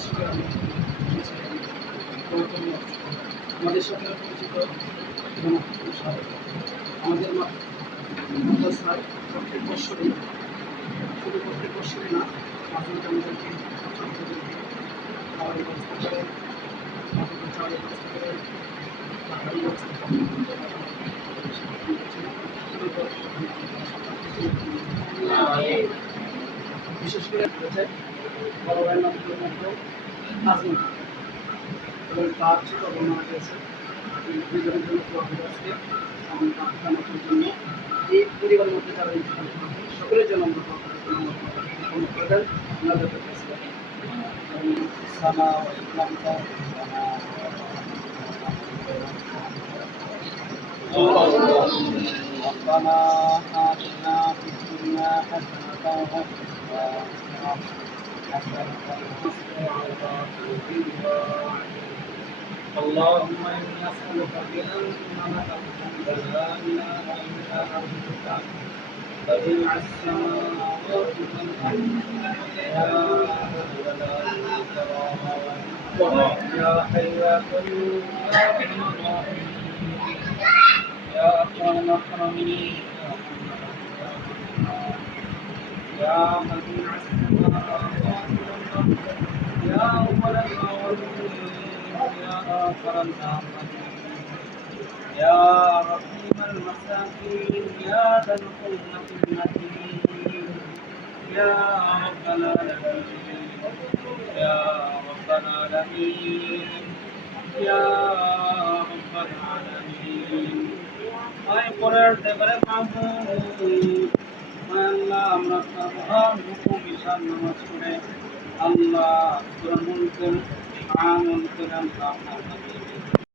শিক্ষা আমাদের সাথে পরিচিত আমাদের মাদ্রাসায় প্রত্যেক বৎসরই শুধু প্রত্যেক বৎসরই না মাঝে আমাদেরকে ছাত্রদেরকে খাবারের ব্যবস্থা করে চালের ব্যবস্থা করে টাকার ব্যবস্থা বিশেষ করে বড় ভাইয়ের নামগুলোর মধ্যে নাজিম এবং তার ছোট বোন রয়েছে দুজনের জন্য আজকে আমাদের জন্য এই পরিবারের মধ্যে যারা সকলের জন্য আমরা সানা ইসলামটা ربنا آتنا في الدنيا حسنة وفي الآخرة حسنة اللهم إني أسألك بأنك أنت لا إله إلا أنت بديع السماوات والأرض يا ذا الجلال والإكرام يا حي يا قيوم يا أرحم الراحمين يا أكرم الأكرمين يا بديع السماوات والأرض يا أول الأولين يا آخر الآخرين يا رحيم المساكين يا ذا القوة المتين يا رب العالمين يا رب العالمين يا رب العالمين আয় পরের দেবরে কামু আল্লাহ আমরা সবার রুকু বিশাল নামাজ পড়ে আল্লাহ সূরা মুলক আমল করে আল্লাহ